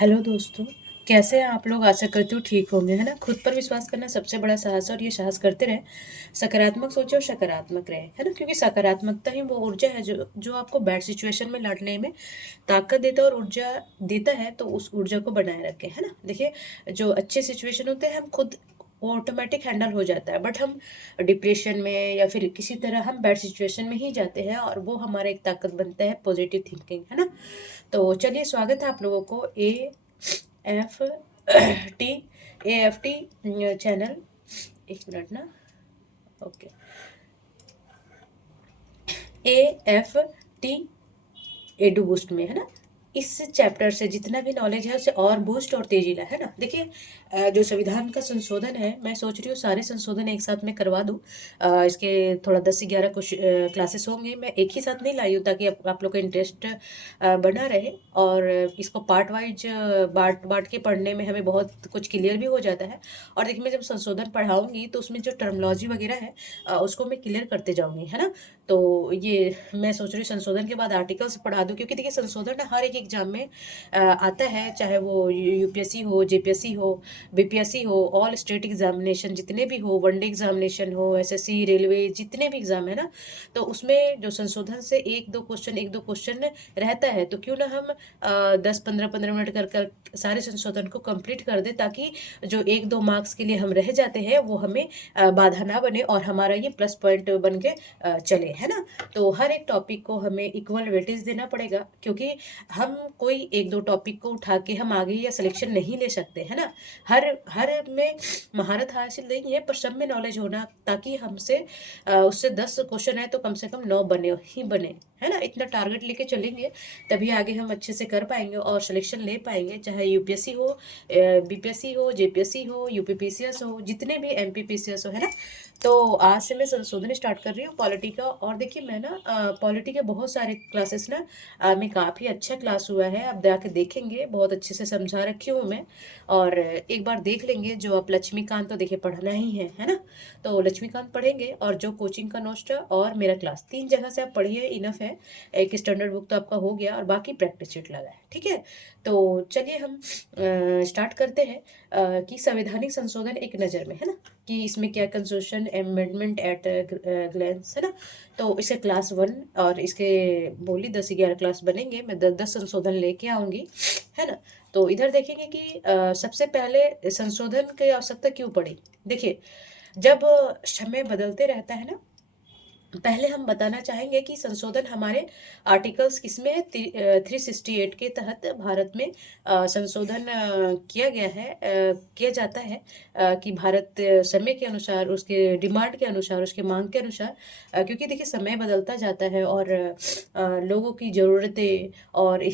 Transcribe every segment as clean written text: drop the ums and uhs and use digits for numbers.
Hello दोस्तों। कैसे हैं आप लोग? आशा करती हूँ ठीक होंगे, है ना। खुद पर विश्वास करना सबसे बड़ा साहस है और ये साहस करते रहें। सकारात्मक सोचें और सकारात्मक रहें, है ना, क्योंकि सकारात्मकता ही वो ऊर्जा है जो जो आपको बैड सिचुएशन में लड़ने में ताकत देता है और ऊर्जा देता है। तो उस ऊर्जा को बनाए रखें, है ना। देखिए, जो अच्छे सिचुएशन होते हैं हम खुद वो ऑटोमेटिक हैंडल हो जाता है, बट हम डिप्रेशन में या फिर किसी तरह हम बैड सिचुएशन में ही जाते हैं और वो हमारा एक ताकत बनता है पॉजिटिव थिंकिंग, है ना। तो चलिए, स्वागत है आप लोगों को एफ टी AFT चैनल। एक मिनट ना। ओके, AFT एडू बूस्ट में, है ना। इस चैप्टर से जितना भी नॉलेज है उसे और बूस्ट और तेजीला, है ना। देखिए, जो संविधान का संशोधन है, मैं सोच रही हूँ सारे संशोधन एक साथ में करवा दूँ। इसके थोड़ा 10 से 11 कुछ क्लासेस होंगे, मैं एक ही साथ नहीं लाई हूँ ताकि आप लोग का इंटरेस्ट बना रहे। और इसको पार्ट वाइज बांट बांट के पढ़ने में हमें बहुत कुछ क्लियर भी हो जाता है। और देखिए, मैं जब संशोधन पढ़ाऊंगी तो उसमें जो टर्मोलॉजी वगैरह है उसको मैं क्लियर करते जाऊंगी, है ना। तो ये मैं सोच रही हूँ संशोधन के बाद आर्टिकल्स पढ़ा दूँ, क्योंकि देखिए संशोधन ना हर एक एग्जाम में आता है, चाहे वो UPSC हो, JPSC हो, BPSC हो, ऑल स्टेट एग्जामिनेशन जितने भी हो, वनडे एग्जामिनेशन हो, SSC, रेलवे, जितने भी एग्जाम है ना, तो उसमें जो संशोधन से एक दो क्वेश्चन रहता है। तो क्यों ना हम 10-15 मिनट कर कर सारे संशोधन को कंप्लीट कर दे, ताकि जो एक दो मार्क्स के लिए हम रह जाते हैं वो हमें बाधा ना बने और हमारा ये प्लस पॉइंट बन के चले, है ना। तो हर एक टॉपिक को हमें इक्वल वेटेज देना पड़ेगा, क्योंकि हम कोई एक दो टॉपिक को उठा के हम आगे या सिलेक्शन नहीं ले सकते, है ना। हर हर में महारत हासिल नहीं है, पर सब में नॉलेज होना, ताकि हमसे उससे 10 क्वेश्चन है तो कम से कम 9 बने ही बने, है ना। इतना टारगेट लेके चलेंगे तभी आगे हम अच्छे से कर पाएंगे और सिलेक्शन ले पाएंगे, चाहे UPSC हो, BPSC हो, JPSC हो, UPPCS हो, जितने भी MPPCS हो, है ना। तो आज से मैं संशोधन स्टार्ट कर रही हूँ पॉलिटी का। और देखिए, मैं ना पॉलिटी के बहुत सारे क्लासेस ना में काफ़ी अच्छा क्लास हुआ है, आप जाके देखेंगे, बहुत अच्छे से समझा रखी हूँ मैं। और एक बार देख लेंगे। जो आप लक्ष्मीकांत तो देखिए पढ़ना ही है ना। तो लक्ष्मीकांत पढ़ेंगे और जो कोचिंग का नोट्स और मेरा क्लास, 3 जगह से आप पढ़िए, इनफ है। एक स्टैंडर्ड बुक तो आपका हो गया और बाकी प्रैक्टिस शीट लगा है, ठीक है। तो चलिए हम स्टार्ट करते हैं कि संवैधानिक संशोधन एक नज़र में, है ना, कि इसमें क्या कंस्टिट्यूशन अमेंडमेंट एट ग्लैंस, है ना। तो इसे क्लास 1 और इसके बोली 10-11 क्लास बनेंगे, मैं 10-10 संशोधन लेके आऊँगी, है ना। तो इधर देखेंगे कि सबसे पहले संशोधन की आवश्यकता क्यों पड़ी। देखिए, जब समय बदलते रहता है ना, पहले हम बताना चाहेंगे कि संशोधन हमारे आर्टिकल्स किसमें है, 368 के तहत भारत में संशोधन किया गया है, किया जाता है कि भारत समय के अनुसार, उसके डिमांड के अनुसार, उसके मांग के अनुसार, क्योंकि देखिए समय बदलता जाता है और लोगों की ज़रूरतें और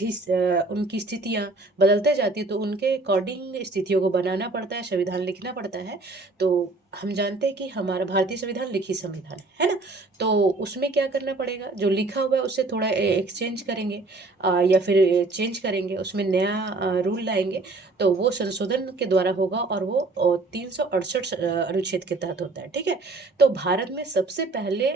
उनकी स्थितियाँ बदलते जाती है, तो उनके अकॉर्डिंग स्थितियों को बनाना पड़ता है, संविधान लिखना पड़ता है। तो हम जानते हैं कि हमारा भारतीय संविधान लिखित संविधान है ना। तो उसमें क्या करना पड़ेगा, जो लिखा हुआ है उससे थोड़ा एक्सचेंज करेंगे या फिर चेंज करेंगे, उसमें नया रूल लाएंगे। तो वो संशोधन के द्वारा होगा और वो 368 अनुच्छेद के तहत होता है, ठीक है। तो भारत में सबसे पहले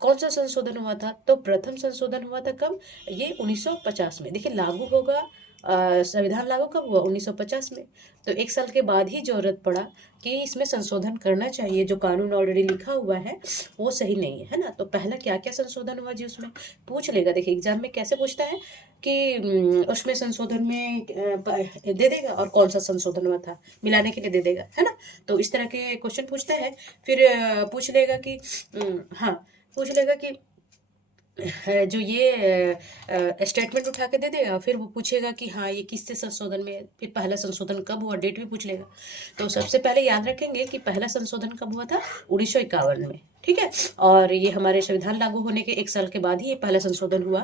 कौन सा संशोधन हुआ था, तो प्रथम संशोधन हुआ था कब, ये 1950 में। देखिए, लागू होगा संविधान लागू कब हुआ, 1950 में। तो एक साल के बाद ही जरूरत पड़ा कि इसमें संशोधन करना चाहिए, जो कानून ऑलरेडी लिखा हुआ है वो सही नहीं है ना। तो पहला क्या क्या संशोधन हुआ जी, उसमें पूछ लेगा। देखिए, एग्जाम में कैसे पूछता है कि उसमें संशोधन में दे देगा और कौन सा संशोधन हुआ था मिलाने के लिए दे देगा, है ना। तो इस तरह के क्वेश्चन पूछता है। फिर पूछ लेगा कि हाँ, पूछ लेगा कि है जो ये स्टेटमेंट उठा के दे देगा। फिर वो पूछेगा कि हाँ, ये किससे संशोधन में, फिर पहला संशोधन कब हुआ, डेट भी पूछ लेगा। तो सबसे पहले याद रखेंगे कि पहला संशोधन कब हुआ था, 1951 में, ठीक है। और ये हमारे संविधान लागू होने के एक साल के बाद ही ये पहला संशोधन हुआ।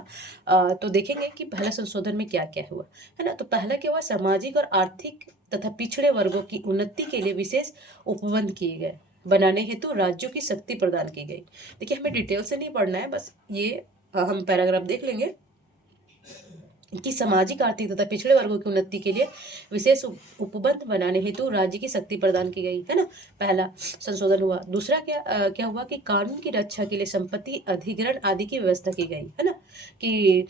तो देखेंगे कि पहला संशोधन में क्या क्या हुआ, है ना। तो पहला क्या हुआ, सामाजिक और आर्थिक तथा पिछड़े वर्गों की उन्नति के लिए विशेष उपबंध किए गए, बनाने हेतु राज्यों की शक्ति प्रदान की गई। देखिए, हमें डिटेल से नहीं पढ़ना है, बस ये हम पैराग्राफ देख लेंगे। कि सामाजिक आर्थिक तथा पिछड़े वर्गों की उन्नति के लिए विशेष उपबंध बनाने हेतु राज्य की शक्ति प्रदान की गई है ना। पहला संशोधन हुआ। दूसरा क्या हुआ कि कानून की रक्षा के लिए संपत्ति अधिग्रहण आदि की व्यवस्था की गई है ना। कि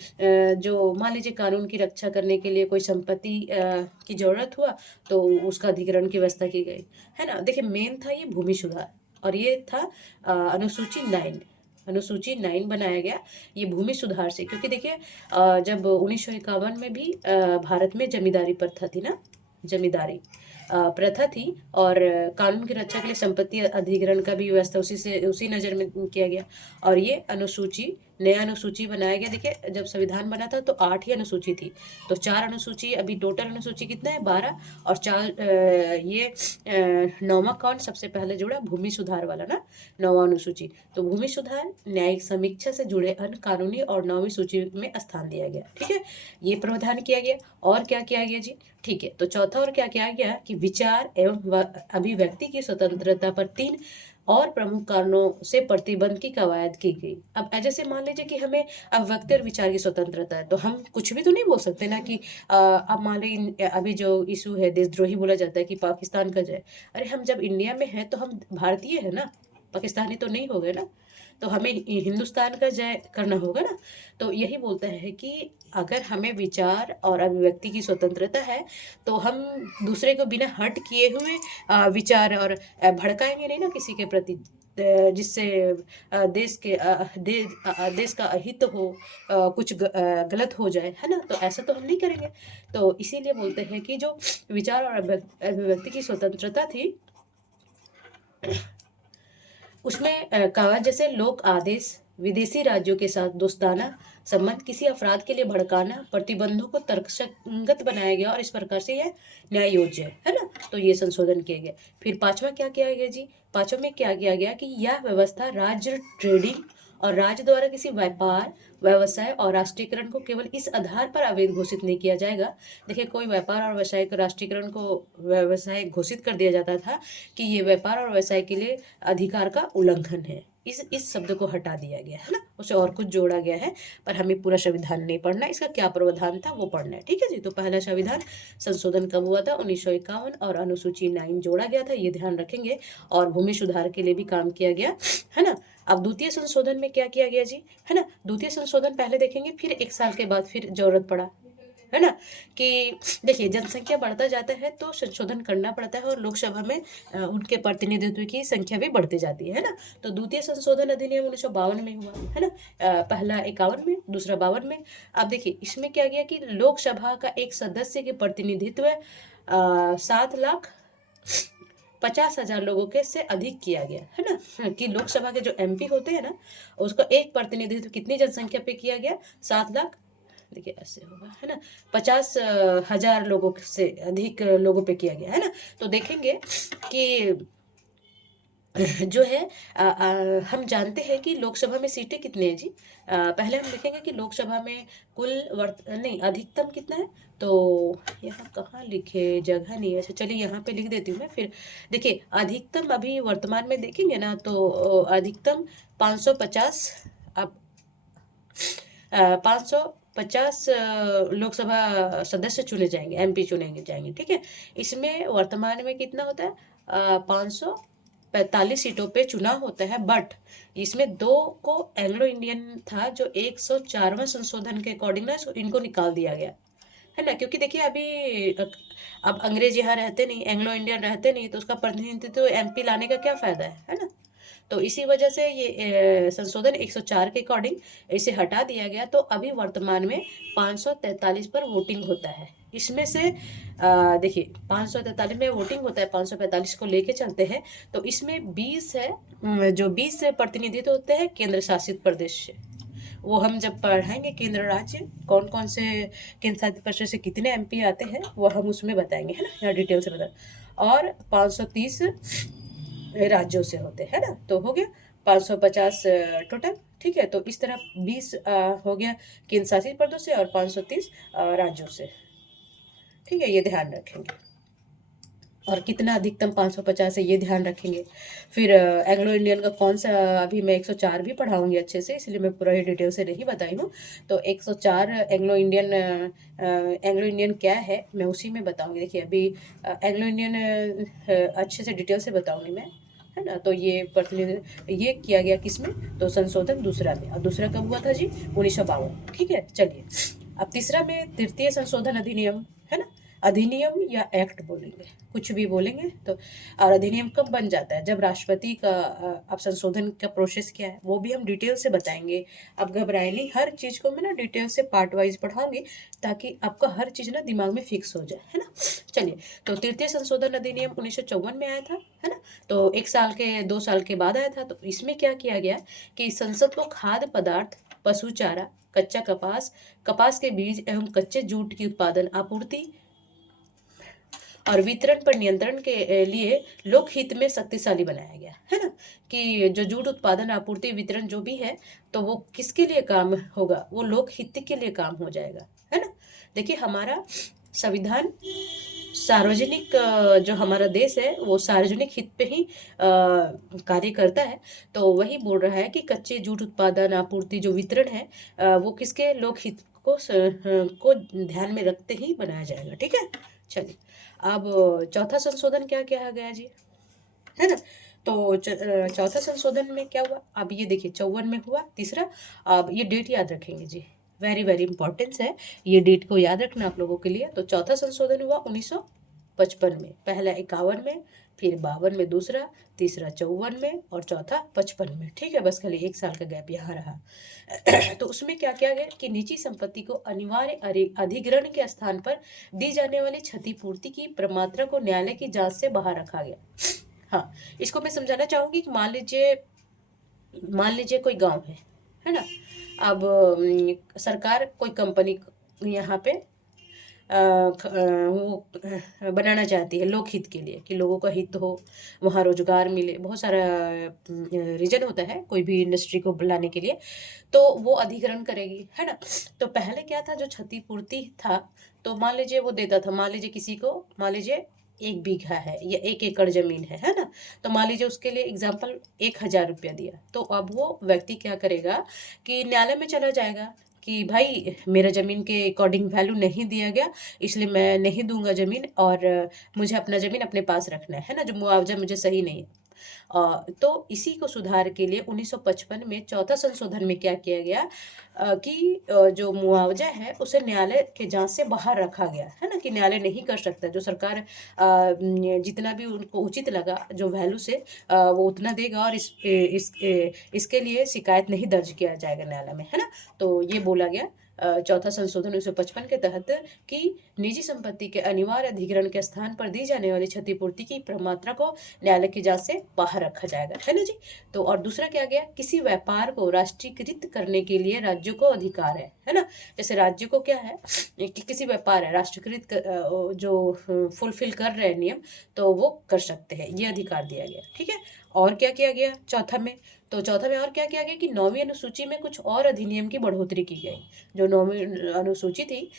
जो मान लीजिए कानून की रक्षा करने के लिए कोई संपत्ति की जरूरत हुआ तो उसका अधिग्रहण की व्यवस्था की गई है ना। देखिए मेन था ये भूमि सुधार, और ये था अनुसूची 9 बनाया गया ये भूमि सुधार से। क्योंकि देखिए जब 1951 में भी भारत में जमींदारी प्रथा थी ना, जमींदारी प्रथा थी, और कानून की रक्षा के लिए संपत्ति अधिग्रहण का भी व्यवस्था उसी नज़र में किया गया। और ये नया अनुसूची बनाया गया। देखिए जब संविधान बना था तो 8 ही अनुसूची थी, तो 4 अनुसूची, अभी टोटल अनुसूची कितना है 12, और 4 ये 9वां कौन सबसे पहले जुड़ा, भूमि सुधार वाला ना, 9वां अनुसूची। तो भूमि सुधार न्यायिक समीक्षा से जुड़े अन्य कानूनी और 9वीं सूची में स्थान दिया गया। ठीक है, ये प्रावधान किया गया। और क्या किया गया जी, ठीक है, तो चौथा और क्या किया गया कि विचार एवं अभिव्यक्ति की स्वतंत्रता पर 3 और प्रमुख कारणों से प्रतिबंध की कवायद की गई। अब जैसे मान लीजिए कि हमें अभिव्यक्ति और विचार की स्वतंत्रता है, तो हम कुछ भी तो नहीं बोल सकते ना कि अब मान लीजिए अभी जो इशू है देशद्रोही बोला जाता है कि पाकिस्तान का जय। अरे हम जब इंडिया में हैं तो हम भारतीय है ना, पाकिस्तानी तो नहीं हो गए ना, तो हमें हिंदुस्तान का जय करना होगा ना। तो यही बोलता है कि अगर हमें विचार और अभिव्यक्ति की स्वतंत्रता है तो हम दूसरे को बिना हट किए हुए विचार और भड़काएंगे नहीं ना किसी के प्रति, जिससे देश का अहित हो, कुछ गलत हो जाए, है ना। तो ऐसा तो हम नहीं करेंगे। तो इसीलिए बोलते हैं कि जो विचार और अभिव्यक्ति की स्वतंत्रता थी उसमें कहा जैसे लोक आदेश, विदेशी राज्यों के साथ दोस्ताना संबंध, किसी अपराध के लिए भड़काना, प्रतिबंधों को तर्कसंगत बनाया गया और इस प्रकार से यह न्याय योज्य है ना। तो ये संशोधन किए गए। फिर पांचवा क्या किया गया जी, पांचवा में क्या किया गया कि यह व्यवस्था राज्य ट्रेडिंग और राज्य द्वारा किसी व्यापार, व्यवसाय और राष्ट्रीयकरण को केवल इस आधार पर अवैध घोषित नहीं किया जाएगा। देखिए कोई व्यापार और व्यवसाय को राष्ट्रीयकरण को व्यवसाय घोषित कर दिया जाता था कि ये व्यापार और व्यवसाय के लिए अधिकार का उल्लंघन है। इस शब्द को हटा दिया गया है ना, उसे और कुछ जोड़ा गया है, पर हमें पूरा संविधान नहीं पढ़ना, इसका क्या प्रावधान था वो पढ़ना है। ठीक है जी। तो पहला संविधान संशोधन कब हुआ था, 1951, और अनुसूची 9 जोड़ा गया था, ये ध्यान रखेंगे। और भूमि सुधार के लिए भी काम किया गया है ना। अब द्वितीय संशोधन में क्या किया गया जी, है ना। द्वितीय संशोधन पहले देखेंगे, फिर 1 साल के बाद फिर जरूरत पड़ा, है ना। कि देखिए जनसंख्या बढ़ता जाता है तो संशोधन करना पड़ता है, और लोकसभा में उनके प्रतिनिधित्व की संख्या भी बढ़ती जाती है ना। तो द्वितीय संशोधन अधिनियम 1952 में हुआ, है ना। पहला 51 में, दूसरा 52 में। अब देखिए इसमें क्या किया कि लोकसभा का एक सदस्य के प्रतिनिधित्व 7,50,000 लोगों के से अधिक किया गया, है ना। कि लोकसभा के जो MP होते हैं ना, उसको एक प्रतिनिधित्व कितनी जनसंख्या पे किया गया, 7 लाख, देखिए ऐसे होगा, है ना, 50,000 लोगों से अधिक लोगों पे किया गया, है ना। तो देखेंगे कि जो है हम जानते हैं कि लोकसभा में सीटें कितनी हैं जी। पहले हम देखेंगे कि लोकसभा में कुल नहीं अधिकतम कितना है। तो यहाँ कहाँ लिखे, जगह नहीं है। अच्छा चलिए यहाँ पे लिख देती हूँ मैं। फिर देखिए अधिकतम अभी वर्तमान में देखेंगे ना, तो अधिकतम 550, अब 550 लोकसभा सदस्य चुने जाएंगे, MP चुनेंगे जाएंगे। ठीक है, इसमें वर्तमान में कितना होता है, 545 सीटों पे चुनाव होता है। बट इसमें 2 को एंग्लो इंडियन था, जो 104वां संशोधन के अकॉर्डिंग ना इनको निकाल दिया गया, है ना। क्योंकि देखिए अभी अब अंग्रेज यहाँ रहते नहीं, एंग्लो इंडियन रहते नहीं, तो उसका प्रतिनिधित्व MP लाने का क्या फायदा है ना। तो इसी वजह से ये संशोधन 104 के अकॉर्डिंग इसे हटा दिया गया। तो अभी वर्तमान में 543 पर वोटिंग होता है। इसमें से देखिए 543 में वोटिंग होता है, 545 को लेके चलते हैं। तो इसमें 20 है, जो 20 प्रतिनिधित्व होते हैं केंद्र शासित प्रदेश से। वो हम जब पढ़ाएंगे केंद्र राज्य कौन कौन से केंद्र शासित प्रदेश से कितने MP आते हैं वो हम उसमें बताएंगे, है ना, यहाँ डिटेल से बता। और 530 राज्यों से होते हैं ना। तो हो गया 550 टोटल। ठीक है, तो इस तरह 20 हो गया केंद्र शासित प्रदेश से, और 530 राज्यों से। ठीक है, ये ध्यान रखेंगे। और कितना अधिकतम 550 है ये ध्यान रखेंगे। फिर एंग्लो इंडियन का कौन सा, अभी मैं 104 भी पढ़ाऊंगी अच्छे से, इसलिए मैं पूरा ही डिटेल से नहीं बताई हूँ। तो 104 एंग्लो इंडियन क्या है मैं उसी में बताऊंगी। देखिए अभी एंग्लो इंडियन अच्छे से डिटेल से बताऊंगी मैं, है ना। तो ये किया गया किसमें, तो संशोधन दूसरा में। और दूसरा कब हुआ था जी, 1952। ठीक है, चलिए अब तीसरा में तृतीय संशोधन अधिनियम, है ना। अधिनियम या एक्ट बोलेंगे, कुछ भी बोलेंगे तो। और अधिनियम कब बन जाता है, जब राष्ट्रपति का अब संशोधन का प्रोसेस क्या है वो भी हम डिटेल से बताएंगे। अब घबराए नहीं, हर चीज़ को मैं ना डिटेल से पार्ट वाइज पढ़ाऊंगी ताकि आपका हर चीज़ ना दिमाग में फिक्स हो जाए, है ना। चलिए, तो तृतीय संशोधन अधिनियम 1954 में आया था, है ना। तो 1 साल के 2 साल के बाद आया था। तो इसमें क्या किया गया कि संसद को खाद्य पदार्थ, पशु चारा, कच्चा कपास, कपास के बीज एवं कच्चे जूट की उत्पादन, आपूर्ति और वितरण पर नियंत्रण के लिए लोकहित में शक्तिशाली बनाया गया, है ना। कि जो जूट उत्पादन, आपूर्ति, वितरण जो भी है तो वो किसके लिए काम होगा, वो लोकहित के लिए काम हो जाएगा, है ना। देखिए हमारा संविधान सार्वजनिक, जो हमारा देश है वो सार्वजनिक हित पे ही कार्य करता है। तो वही बोल रहा है कि कच्चे जूट उत्पादन, आपूर्ति, जो वितरण है वो किसके, लोकहित को ध्यान में रखते ही बनाया जाएगा। ठीक है, चलिए अब चौथा संशोधन क्या किया गया जी, है ना। तो चौथा संशोधन में क्या हुआ, अब ये देखिए 54 में हुआ तीसरा। अब ये डेट याद रखेंगे जी, वेरी वेरी इंपॉर्टेंस है, ये डेट को याद रखना आप लोगों के लिए। तो चौथा संशोधन हुआ 1955 में, पहला 51 में, फिर 52 में दूसरा, तीसरा 54 में और चौथा 55 में। ठीक है, बस खाली 1 साल का गैप यहाँ रहा। तो उसमें क्या किया गया कि निजी संपत्ति को अनिवार्य अधिग्रहण के स्थान पर दी जाने वाली क्षतिपूर्ति की प्रमात्रा को न्यायालय की जांच से बाहर रखा गया। हाँ, इसको मैं समझाना चाहूंगी कि मान लीजिए कोई गांव है ना। अब सरकार कोई कंपनी यहाँ पे वो बनाना चाहती है लोकहित के लिए, कि लोगों का हित हो, वहाँ रोजगार मिले, बहुत सारा रीजन होता है कोई भी इंडस्ट्री को बुलाने के लिए। तो वो अधिग्रहण करेगी, है ना। तो पहले क्या था, जो क्षतिपूर्ति था, तो मान लीजिए वो देता था, मान लीजिए किसी को, मान लीजिए 1 बीघा है या 1 एकड़ जमीन है ना। तो मान लीजिए उसके लिए एग्जाम्पल 1,000 रुपया दिया, तो अब वो व्यक्ति क्या करेगा कि न्यायालय में चला जाएगा कि भाई मेरा ज़मीन के अकॉर्डिंग वैल्यू नहीं दिया गया, इसलिए मैं नहीं दूंगा ज़मीन, और मुझे अपना ज़मीन अपने पास रखना है ना, जो मुआवजा मुझे सही नहीं है। तो इसी को सुधार के लिए 1955 में चौथा संशोधन में क्या किया गया कि जो मुआवजा है उसे न्यायालय के जांच से बाहर रखा गया, है ना। कि न्यायालय नहीं कर सकता, जो सरकार जितना भी उनको उचित लगा जो वैल्यू से वो उतना देगा, और इसके लिए शिकायत नहीं दर्ज किया जाएगा न्यायालय में, है ना। तो ये बोला गया चौथा संशोधन 1955 के तहत कि निजी संपत्ति के अनिवार्य अधिग्रहण के स्थान पर दी जाने वाली क्षतिपूर्ति की प्रमात्रा को न्यायालय की जांच से बाहर रखा जाएगा, है ना जी। तो और दूसरा क्या गया, किसी व्यापार को राष्ट्रीयकृत करने के लिए राज्यों को अधिकार है ना। जैसे राज्य को क्या है कि किसी व्यापार है राष्ट्रीयकृत जो फुलफिल कर रहे हैं नियम, तो वो कर सकते हैं, ये अधिकार दिया गया। ठीक है, और क्या किया गया चौथा में, तो चौथा में और क्या किया गया कि 9वीं अनुसूची में कुछ और अधिनियम की बढ़ोतरी की गई। जो 9वीं अनुसूची थी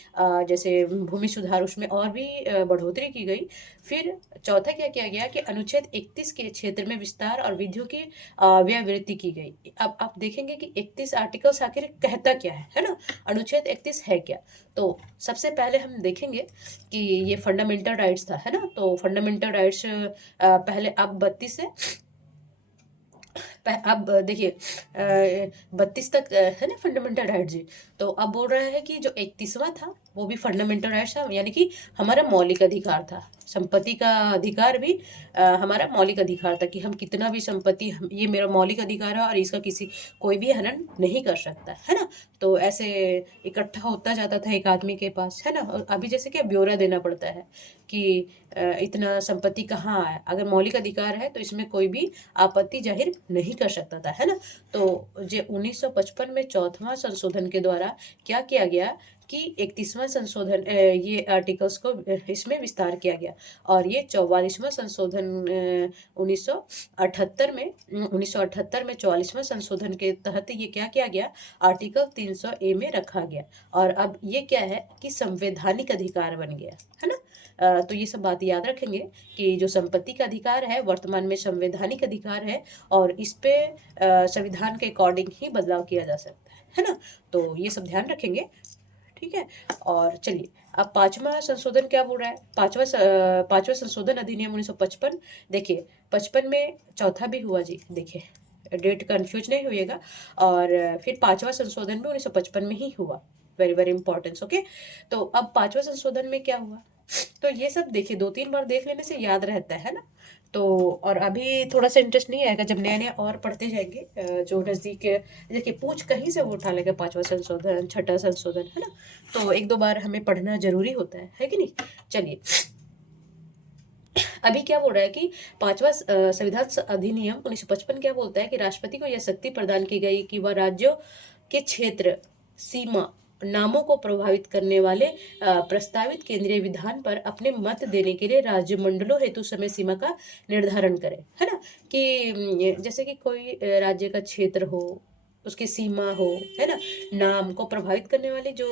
जैसे भूमि सुधार, उसमें और भी बढ़ोतरी की गई। फिर चौथा क्या किया गया कि अनुच्छेद 31 के क्षेत्र में विस्तार और विधियों की व्यावृत्ति की गई। अब आप देखेंगे कि 31 आर्टिकल्स आखिर कहता क्या है ना, अनुच्छेद 31 है क्या। तो सबसे पहले हम देखेंगे कि ये फंडामेंटल राइट्स था, है ना। तो फंडामेंटल राइट्स पहले अब 32 है, अब देखिए 32 तक है ना फंडामेंटल राइट जी। तो अब बोल रहा है कि जो 31वां था वो भी फंडामेंटल राइट्स था, यानी कि हमारा मौलिक अधिकार था। संपत्ति का अधिकार भी हमारा मौलिक अधिकार था कि हम कितना भी संपत्ति, ये मेरा मौलिक अधिकार है और इसका कोई भी हनन नहीं कर सकता, है ना। तो ऐसे इकट्ठा होता जाता था एक आदमी के पास, है ना। और अभी जैसे क्या ब्यौरा देना पड़ता है कि इतना संपत्ति कहाँ है, अगर मौलिक अधिकार है तो इसमें कोई भी आपत्ति जाहिर नहीं कर सकता था, है ना। तो जो 1955 में चौथवा संशोधन के द्वारा क्या किया गया कि 31वां संशोधन, ये आर्टिकल्स को इसमें विस्तार किया गया। और ये 44वां संशोधन 1978 में 44वां संशोधन के तहत ये क्या किया गया, आर्टिकल 300A में रखा गया। और अब ये क्या है कि संवैधानिक अधिकार बन गया, है ना। तो ये सब बात याद रखेंगे कि जो संपत्ति का अधिकार है वर्तमान में संवैधानिक अधिकार है और इस पे संविधान के अकॉर्डिंग ही बदलाव किया जा सकता है ना। तो ये सब ध्यान रखेंगे, ठीक है। और चलिए अब पांचवा संशोधन क्या बोल रहा है, पांचवा संशोधन अधिनियम 1955। देखिए 55 में चौथा भी हुआ जी, देखिए डेट कंफ्यूज नहीं होइएगा। और फिर पांचवा संशोधन भी 1955 में ही हुआ, वेरी वेरी इंपॉर्टेंट, ओके। तो अब पांचवा संशोधन में क्या हुआ, तो ये सब देखिए 2-3 बार देख लेने से याद रहता है ना। तो और अभी थोड़ा सा इंटरेस्ट नहीं आएगा जब नया नया और पढ़ते जाएंगे, जो नज़दीक देखिए पूछ कहीं से वो उठा लेगा, पांचवा संशोधन, छठा संशोधन, है ना। तो 1-2 बार हमें पढ़ना जरूरी होता है कि नहीं। चलिए अभी क्या बोल रहा है कि पांचवा संविधान अधिनियम 1955 क्या बोलता है कि राष्ट्रपति को यह शक्ति प्रदान की गई कि वह राज्यों के क्षेत्र, सीमा, नामों को प्रभावित करने वाले प्रस्तावित केंद्रीय विधान पर अपने मत देने के लिए राज्य मंडलों हेतु समय सीमा का निर्धारण करे, है ना। कि जैसे कि कोई राज्य का क्षेत्र हो, उसकी सीमा हो, है ना, नाम को प्रभावित करने वाले जो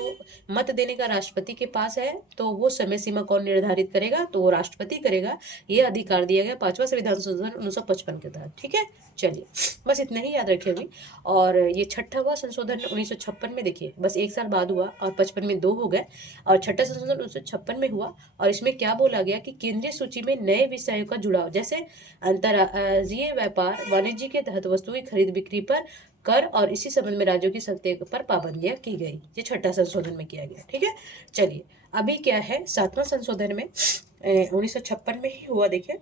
मत देने का राष्ट्रपति के पास है, तो वो समय सीमा कौन निर्धारित करेगा, तो वो राष्ट्रपति करेगा। ये अधिकार दिया गया पांचवा संविधान संशोधन 1955 के तहत, ठीक है। चलिए बस इतना ही याद रखिए अभी। और ये छठावा संशोधन 1956 में, देखिए बस 1 साल बाद हुआ और 55 में 2 हो गए, और छठा संशोधन 1956 में हुआ। और इसमें क्या बोला गया कि केंद्रीय सूची में नए विषयों का जुड़ाव, जैसे अंतर्राज्यीय व्यापार वाणिज्य के तहत वस्तुओं की खरीद बिक्री पर कर और इसी संबंध में राज्यों की शक्ति पर पाबंदियां की गई। ये छठा संशोधन में किया गया, ठीक है। चलिए अभी क्या है, सातवां संशोधन में 1956 में ही हुआ, देखिए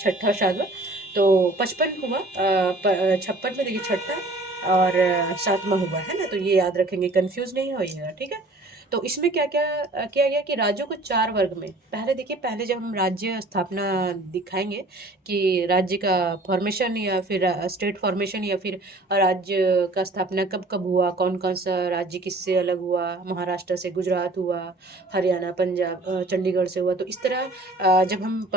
छठा सातवां। तो 55 हुआ, 56 में देखिए छठा और सातवां हुआ, है ना। तो ये याद रखेंगे, कंफ्यूज नहीं होइएगा, ठीक है। तो इसमें क्या क्या किया गया कि राज्यों को 4 वर्ग में, पहले देखिए, पहले जब हम राज्य स्थापना दिखाएंगे कि राज्य का फॉर्मेशन या फिर स्टेट फॉर्मेशन या फिर राज्य का स्थापना कब कब हुआ, कौन कौन सा राज्य किससे अलग हुआ, महाराष्ट्र से गुजरात हुआ, हरियाणा, पंजाब, चंडीगढ़ से हुआ। तो इस तरह जब हम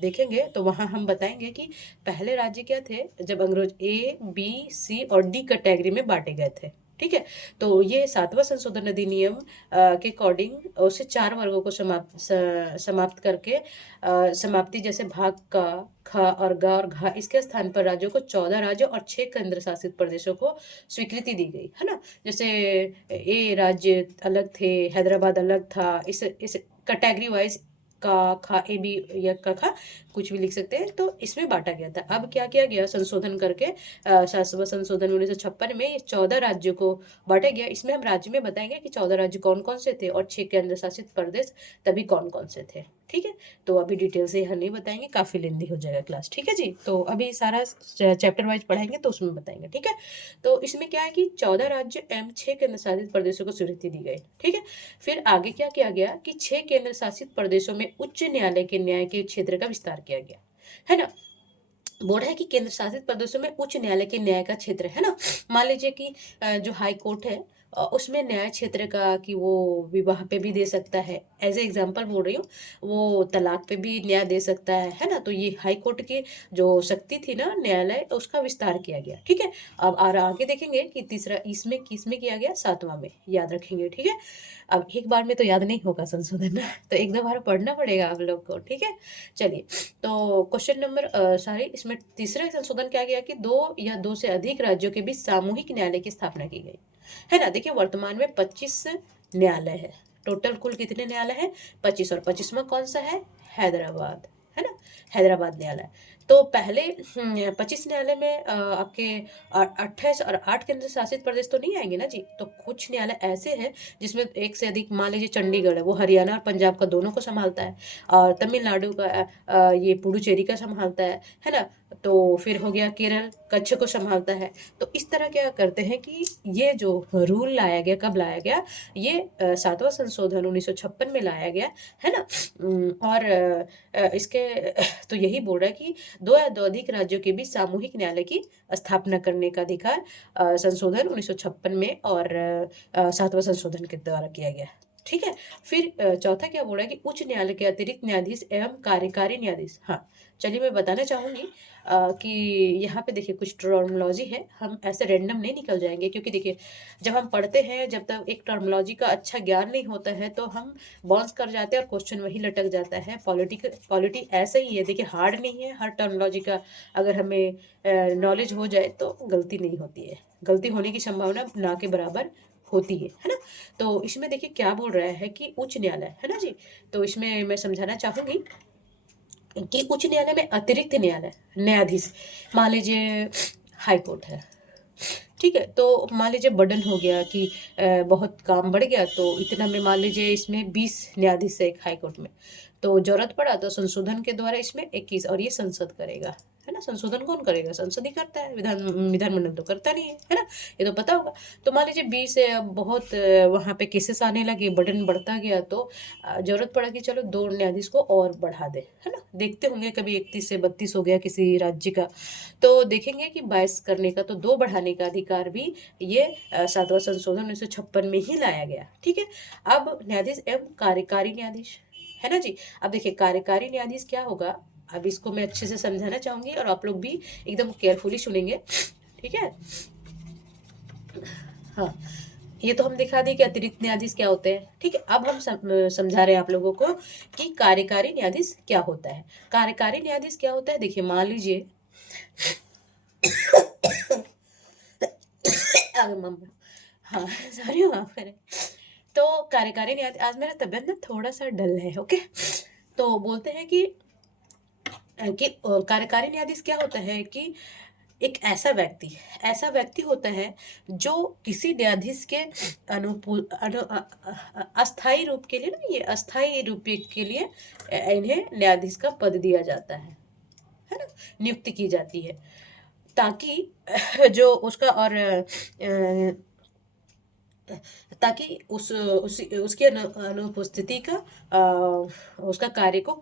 देखेंगे तो वहाँ हम बताएंगे कि पहले राज्य क्या थे जब अंग्रेज A, B, C और D कैटेगरी में बांटे गए थे, ठीक है। तो ये सातवां संशोधन अधिनियम के अकॉर्डिंग उसे 4 वर्गों को समाप्त करके समाप्ति, जैसे भाग का, ख और ग और घ, इसके स्थान पर राज्यों को 14 राज्यों और 6 केंद्र शासित प्रदेशों को स्वीकृति दी गई, है ना। जैसे ए राज्य अलग थे, हैदराबाद अलग था, इस कैटेगरी वाइज का, खा, ए बी या का खा, कुछ भी लिख सकते हैं। तो इसमें बांटा गया था। अब क्या किया गया, संशोधन करके सातवां संशोधन 1956 में 14 राज्यों को बांटा गया। इसमें हम राज्य में बताएंगे कि 14 राज्य कौन कौन से थे और 6 केंद्र शासित प्रदेश तभी कौन कौन से थे, ठीक है। तो अभी डिटेल से यहाँ नहीं बताएंगे, काफी लेंदी हो जाएगा क्लास, ठीक है जी। तो अभी सारा चैप्टर वाइज पढ़ाएंगे तो उसमें बताएंगे, ठीक है। तो इसमें क्या है कि 14 राज्य एवं 6 केंद्र शासित प्रदेशों को स्वीकृति दी गई, ठीक है। फिर आगे क्या किया गया कि 6 केंद्र शासित प्रदेशों में उच्च न्यायालय के न्याय के क्षेत्र का विस्तार किया गया, है ना। बोल रहा है कि केंद्र शासित प्रदेशों में उच्च न्यायालय के न्याय का क्षेत्र, है ना। मान लीजिए कि जो हाई कोर्ट है उसमें न्याय क्षेत्र का, कि वो विवाह पे भी दे सकता है, एज ए एग्जांपल बोल रही हूँ, वो तलाक पे भी न्याय दे सकता है ना। तो ये हाई कोर्ट की जो शक्ति थी ना, न्यायालय, उसका विस्तार किया गया, ठीक है। अब और आगे देखेंगे कि तीसरा इसमें किसमें किया गया, सातवां में, याद रखेंगे, ठीक है। अब एक बार में तो याद नहीं होगा संशोधन तो 1-2 बार पढ़ना पड़ेगा आप लोग को, ठीक है। चलिए तो क्वेश्चन नंबर सॉरी, इसमें तीसरा संशोधन क्या किया कि 2 या 2 से अधिक राज्यों के बीच सामूहिक न्यायालय की स्थापना की गई, है ना। देखिए वर्तमान में 25 न्यायालय है, टोटल कुल कितने न्यायालय है, 25, और 25वां कौन सा है, हैदराबाद, है ना, हैदराबाद न्यायालय। तो पहले 25 न्यायालय में आपके 28 और 8 केंद्र शासित प्रदेश तो नहीं आएंगे ना जी। तो कुछ न्यायालय ऐसे हैं जिसमें एक से अधिक, मान लीजिए चंडीगढ़ है, वो हरियाणा और पंजाब का दोनों को संभालता है, और तमिलनाडु का ये पुडुचेरी का संभालता है ना। तो फिर हो गया केरल, कच्छ को संभालता है। तो इस तरह क्या करते हैं कि ये जो रूल लाया गया, कब लाया गया, ये सातवां संशोधन 1956 में लाया गया, है ना। और इसके तो यही बोल रहा है कि 2 या 2 अधिक राज्यों के बीच सामूहिक न्यायालय की स्थापना करने का अधिकार संशोधन 1956 में और सातवां संशोधन के द्वारा किया गया। ठीक है। फिर चौथा क्या बोल रहा है कि उच्च न्यायालय के अतिरिक्त न्यायाधीश एवं कार्यकारी न्यायाधीश। हाँ, चलिए मैं बताना चाहूँगी कि यहाँ पे देखिए कुछ टर्मिनोलॉजी है, हम ऐसे रैंडम नहीं निकल जाएँगे, क्योंकि देखिए जब हम पढ़ते हैं, जब तक एक टर्मिनोलॉजी का अच्छा ज्ञान नहीं होता है तो हम बाउंस कर जाते हैं और क्वेश्चन वहीं लटक जाता है। पॉलिटी ऐसा ही है, देखिए हार्ड नहीं है, हर टर्मिनोलॉजी का अगर हमें नॉलेज हो जाए तो गलती नहीं होती है, गलती होने की संभावना ना के बराबर होती है ना। तो इसमें देखिए क्या बोल रहा है कि उच्च न्यायालय, है ना जी। तो इसमें मैं समझाना चाहूंगी कि उच्च न्यायालय में अतिरिक्त न्यायालय न्यायाधीश, मान लीजिए हाई कोर्ट है, ठीक है, तो मान लीजिए बर्डन हो गया कि बहुत काम बढ़ गया, तो इतना में मान लीजिए इसमें 20 न्यायाधीश है एक हाई कोर्ट में, तो जरूरत पड़ा तो संशोधन के द्वारा इसमें 21, और ये संसद करेगा, है ना। संशोधन कौन करेगा? संसद ही करता है, विधानमंडल तो करता नहीं है ना, ये तो पता होगा। तो मान लीजिए 20 है, अब बहुत वहाँ पे केसेस आने लगे, बर्डन बढ़ता गया, तो जरूरत पड़ा कि चलो 2 न्यायाधीश को और बढ़ा दे, है ना। देखते होंगे कभी 31 से 32 हो गया किसी राज्य का, तो देखेंगे कि 22 करने का, तो 2 बढ़ाने का अधिकार भी ये 7वां संशोधन 1956 में ही लाया गया, ठीक है। अब न्यायाधीश एवं कार्यकारी न्यायाधीश, है ना जी। अब देखिए कार्यकारी न्यायाधीश क्या होगा, अब इसको मैं अच्छे से समझाना चाहूंगी और आप लोग भी एकदम केयरफुली सुनेंगे, ठीक है। हाँ, ये तो हम दिखा दी कि अतिरिक्त न्यायाधीश क्या होते हैं, ठीक है। अब हम समझा रहे हैं आप लोगों को कि कार्यकारी न्यायाधीश क्या होता है। कार्यकारी न्यायाधीश क्या होता है, देखिए मान लीजिए हाँ, सॉरी माफ करें। तो कार्यकारी न्यायाधीश, आज मेरा तबीयत ना थोड़ा सा डल है, ओके। तो बोलते हैं कि कार्यकारी न्यायाधीश क्या होता है कि एक ऐसा व्यक्ति होता है जो किसी न्यायाधीश के अस्थायी रूप के लिए ना, ये अस्थायी रूप के लिए इन्हें न्यायाधीश का पद दिया जाता है ना, नियुक्ति की जाती है, ताकि जो उसका और ताकि उसकी अनुपस्थिति का उसका कार्य को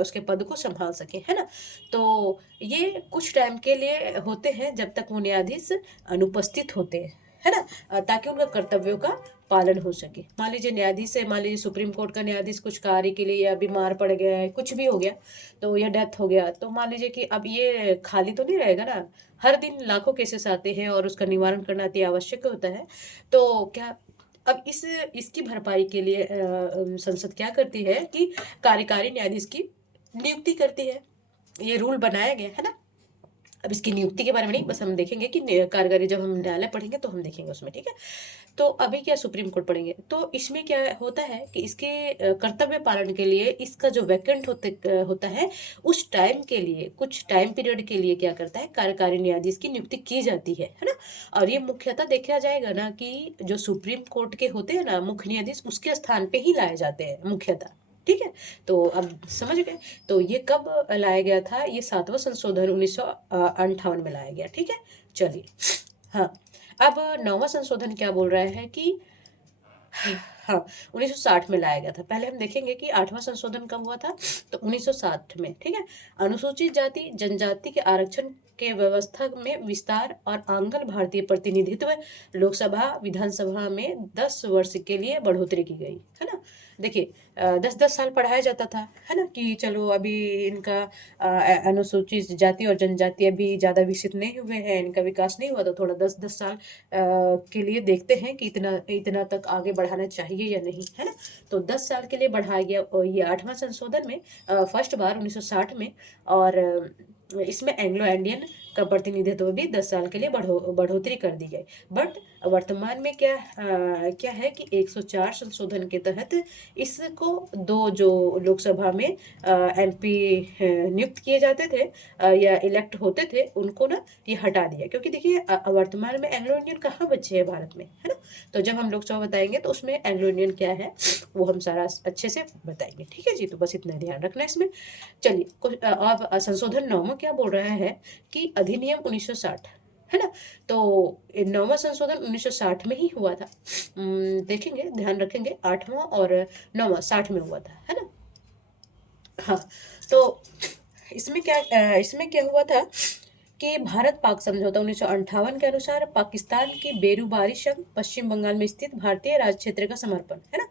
उसके पद को संभाल सके, है ना। तो ये कुछ टाइम के लिए होते हैं जब तक वो न्यायाधीश अनुपस्थित होते हैं, है ना, ताकि उनका कर्तव्यों का पालन हो सके। मान लीजिए न्यायाधीश है, मान लीजिए सुप्रीम कोर्ट का न्यायाधीश कुछ कार्य के लिए या बीमार पड़ गया है, कुछ भी हो गया, तो या डेथ हो गया, तो मान लीजिए कि अब ये खाली तो नहीं रहेगा ना, हर दिन लाखों केसेस आते हैं और उसका निवारण करना अति आवश्यक होता है। तो क्या, अब इसकी भरपाई के लिए संसद क्या करती है कि कार्यकारी न्यायाधीश की नियुक्ति करती है, ये रूल बनाया गया है ना। अब इसकी नियुक्ति के बारे में नहीं, बस हम देखेंगे कि कार्यकारी, जब हम न्यायालय पढ़ेंगे तो हम देखेंगे उसमें, ठीक है। तो अभी क्या सुप्रीम कोर्ट पढ़ेंगे, तो इसमें क्या होता है कि इसके कर्तव्य पालन के लिए इसका जो वैकेंट होता है, उस टाइम के लिए, कुछ टाइम पीरियड के लिए क्या करता है, कार्यकारी न्यायाधीश की नियुक्ति की जाती है ना। और ये मुख्यतः देखा जाएगा ना कि जो सुप्रीम कोर्ट के होते हैं ना मुख्य न्यायाधीश, उसके स्थान पे ही लाए जाते हैं मुख्यतः, ठीक है। तो अब समझ गए। तो ये कब लाया गया था, ये 7वां संशोधन 1958 में लाया गया, ठीक है। चलिए, हाँ, अब 9वां संशोधन क्या बोल रहा है कि हाँ, 1960 में लाया गया था। पहले हम देखेंगे कि 8वां संशोधन कब हुआ था, तो 1960 में, ठीक है। अनुसूचित जाति जनजाति के आरक्षण के व्यवस्था में विस्तार और आंगन भारतीय प्रतिनिधित्व लोकसभा विधानसभा में 10 वर्ष के लिए बढ़ोतरी की गई, है ना। देखिए 10-10 साल पढ़ाया जाता था, है ना, कि चलो अभी इनका अनुसूचित जाति और जनजाति अभी ज़्यादा विकसित नहीं हुए हैं, इनका विकास नहीं हुआ, तो थोड़ा 10-10 साल के लिए देखते हैं कि इतना इतना तक आगे बढ़ाना चाहिए या नहीं, है ना। तो 10 साल के लिए बढ़ाया गया, और ये 8वां संशोधन में फर्स्ट बार 1960 में, और इसमें एंग्लो इंडियन का प्रतिनिधित्व भी 10 साल के लिए बढ़ोतरी कर दी गई। बट वर्तमान में क्या है कि 104 संशोधन के तहत इसको 2 जो लोकसभा में एमपी नियुक्त किए जाते थे या इलेक्ट होते थे, उनको ना ये हटा दिया, क्योंकि देखिए वर्तमान में एंग्लो इंडियन कहाँ बचे हैं भारत में, है ना। तो जब हम लोकसभा बताएंगे तो उसमें एंग्लो इंडियन क्या है वो हम सारा अच्छे से बताएंगे, ठीक है जी। तो बस इतना ध्यान रखना इसमें। चलिए अब संशोधन 9वां क्या बोल रहा है कि अधिनियम 1960, है ना। तो 9वां संशोधन 1960 में ही हुआ था। देखेंगे, ध्यान रखेंगे, 8वां और 9वां 60 में हुआ था, है ना। हाँ, तो इसमें क्या हुआ था कि भारत पाक समझौता 1958 के अनुसार पाकिस्तान की बेरूबारी संघ पश्चिम बंगाल में स्थित भारतीय राज क्षेत्र का समर्पण, है ना।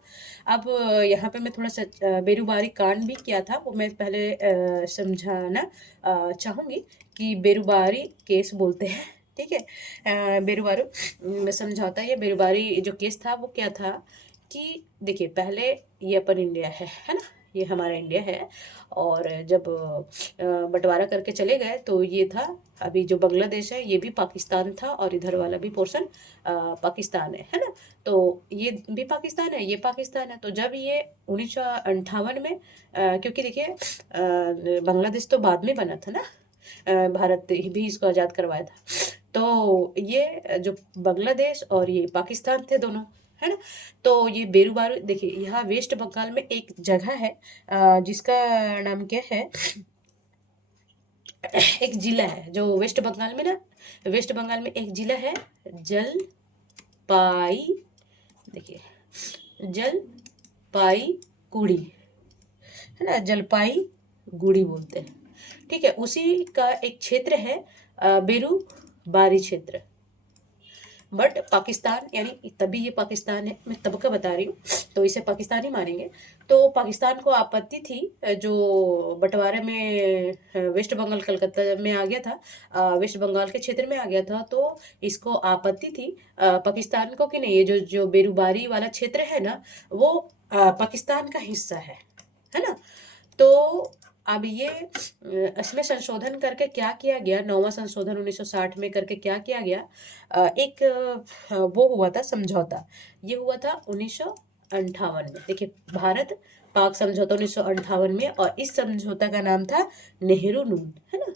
अब यहाँ पे मैं थोड़ा सा बेरूबारी कांड भी किया था, वो मैं पहले समझाना चाहूँगी कि बेरूबारी केस बोलते हैं, ठीक है। बेरूबारू समझौता या बेरूबारी जो केस था वो क्या था कि देखिए, पहले ये अपन इंडिया है ना, ये हमारा इंडिया है। और जब बंटवारा करके चले गए तो ये था, अभी जो बांग्लादेश है ये भी पाकिस्तान था और इधर वाला भी पोर्शन पाकिस्तान है ना। तो ये भी पाकिस्तान है, ये पाकिस्तान है। तो जब ये 1958 में क्योंकि देखिए बांग्लादेश तो बाद में बना था ना, भारत भी इसको आज़ाद करवाया था। तो ये जो बांग्लादेश और ये पाकिस्तान थे दोनों, है ना। तो ये बेरूबारू देखिए, यहाँ वेस्ट बंगाल में एक जगह है जिसका नाम क्या है, एक जिला है जो वेस्ट बंगाल में ना, वेस्ट बंगाल में एक जिला है जलपाई, देखिए जलपाईगुड़ी, है ना, जलपाईगुड़ी बोलते हैं, ठीक है। उसी का एक क्षेत्र है बेरूबारी क्षेत्र। बट पाकिस्तान यानी तभी ये पाकिस्तान है, मैं तब का बता रही हूँ, तो इसे पाकिस्तान ही मानेंगे। तो पाकिस्तान को आपत्ति थी जो बंटवारे में वेस्ट बंगाल कलकत्ता में आ गया था, वेस्ट बंगाल के क्षेत्र में आ गया था, तो इसको आपत्ति थी पाकिस्तान को कि नहीं, ये जो जो बेरूबारी वाला क्षेत्र है ना वो पाकिस्तान का हिस्सा है ना। तो अब ये इसमें संशोधन करके क्या किया गया, 9वां संशोधन 1960 में करके क्या किया गया, एक वो हुआ था समझौता, ये हुआ था 1958 में। देखिए, भारत पाक समझौता 1958 में, और इस समझौता का नाम था नेहरू नून, है ना,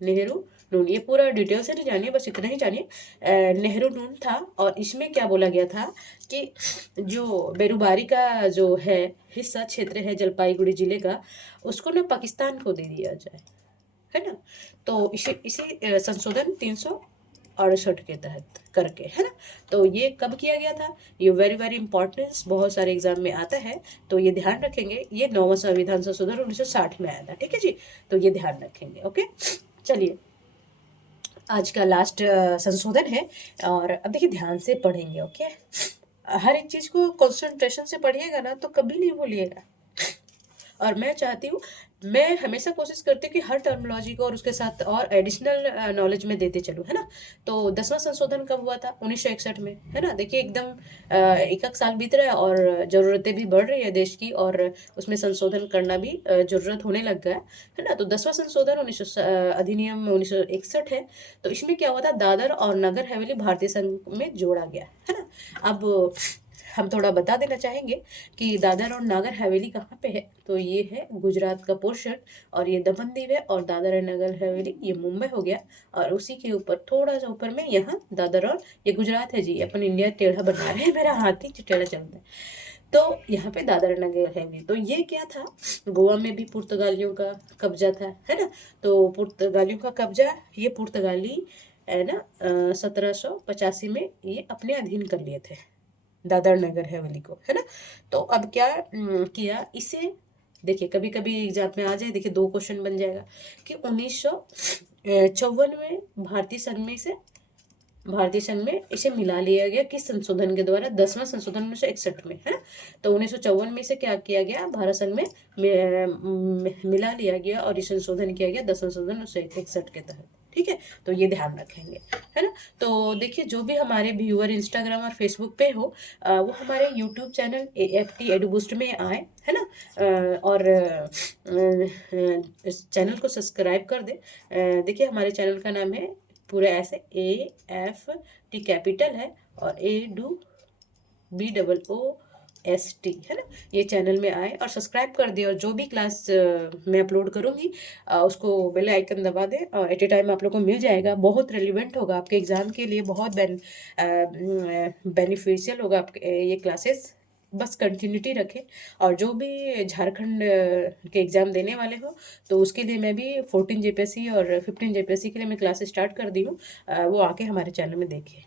नेहरू नून। ये पूरा डिटेल से नहीं जानिए, बस इतना ही जानिए, नेहरू नून था। और इसमें क्या बोला गया था कि जो बेरूबारी का जो है हिस्सा क्षेत्र है जलपाईगुड़ी जिले का, उसको ना पाकिस्तान को दे दिया जाए, है ना। तो इसी संशोधन 368 के तहत करके, है ना। तो ये कब किया गया था, ये वेरी वेरी इंपॉर्टेंस बहुत सारे एग्जाम में आता है, तो ये ध्यान रखेंगे। ये 9वां संविधान संशोधन 1960 में आया था, ठीक है जी। तो ये ध्यान रखेंगे, ओके। चलिए, आज का लास्ट संशोधन है, और अब देखिए ध्यान से पढ़ेंगे, ओके। हर एक चीज़ को कंसंट्रेशन से पढ़िएगा ना तो कभी नहीं भूलिएगा। और मैं चाहती हूँ, मैं हमेशा कोशिश करती हूँ कि हर टर्मिनोलॉजी को और उसके साथ और एडिशनल नॉलेज में देते चलूँ, है ना। तो 10वां संशोधन कब हुआ था, 1961 में, है ना। देखिए एकदम एक एक साल बीत रहा है और ज़रूरतें भी बढ़ रही है देश की, और उसमें संशोधन करना भी ज़रूरत होने लग गया है ना। तो 10वां संशोधन अधिनियम 1961 है। तो इसमें क्या हुआ था, दादर और नगर हवेली भारतीय संघ में जोड़ा गया, है ना। अब हम थोड़ा बता देना चाहेंगे कि दादर और नागर हवेली कहाँ पे है, तो ये है गुजरात का पोर्शन, और ये दमन दीव है, और दादर और नगर हवेली ये मुंबई हो गया, और उसी के ऊपर थोड़ा सा ऊपर में यहाँ दादर, और ये गुजरात है जी। अपन इंडिया टेढ़ा बना रहे हैं, मेरा हाथ ही टेढ़ा चलता है। तो यहाँ पे दादर नगर हवेली, तो ये क्या था, गोवा में भी पुर्तगालियों का कब्जा था, है ना। तो पुर्तगालियों का कब्जा, ये पुर्तगाली है ना 1785 में ये अपने अधीन कर लिए थे दादर नगर हवेली को, है ना। तो अब क्या किया इसे, देखिए कभी कभी एग्जाम में आ जाए, देखिए 2 क्वेश्चन बन जाएगा कि 1954 में भारतीय संघ में इसे मिला लिया गया किस संशोधन के द्वारा, 10वां संशोधन 1961 में, है ना। तो 1954 में इसे क्या किया गया, भारत संघ में मिला लिया गया, और इस संशोधन किया गया 10वां संशोधन 1961 के तहत, ठीक है। तो ये ध्यान रखेंगे, है ना। तो देखिए, जो भी हमारे व्यूअर इंस्टाग्राम और फेसबुक पे हो वो हमारे यूट्यूब चैनल AFT एडुबूस्ट में आए, है ना। और इस चैनल को सब्सक्राइब कर दे। देखिए, हमारे चैनल का नाम है पूरा ऐसे AFT कैपिटल है, और ADOBOOST, है ना। ये चैनल में आए और सब्सक्राइब कर दे, और जो भी क्लास मैं अपलोड करूँगी उसको बेल आइकन दबा दें, और एट ए टाइम आप लोग को मिल जाएगा। बहुत रेलिवेंट होगा आपके एग्ज़ाम के लिए, बहुत बेनिफिशियल होगा आपके ये क्लासेस। बस कंटिन्यूटी रखें, और जो भी झारखंड के एग्ज़ाम देने वाले हो तो उसके लिए मैं भी 14 JPSC और 15 JPSC के लिए मैं क्लासेस स्टार्ट कर दी हूँ, वो आके हमारे चैनल में देखें,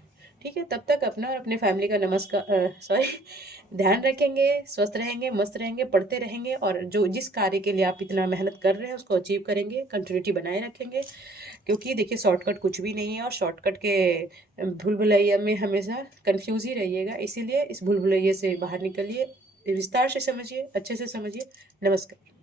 ठीक है? तब तक अपना और अपने फैमिली का सॉरी ध्यान रखेंगे, स्वस्थ रहेंगे, मस्त रहेंगे, पढ़ते रहेंगे और जो जिस कार्य के लिए आप इतना मेहनत कर रहे हैं उसको अचीव करेंगे, कंटिन्यूटी बनाए रखेंगे। क्योंकि देखिए शॉर्टकट कुछ भी नहीं है और शॉर्टकट के भूल-भुलैया में हमेशा कन्फ्यूज़ ही रहिएगा। इसीलिए इस भूल-भुलैया से बाहर निकलिए, विस्तार से समझिए, अच्छे से समझिए। नमस्कार।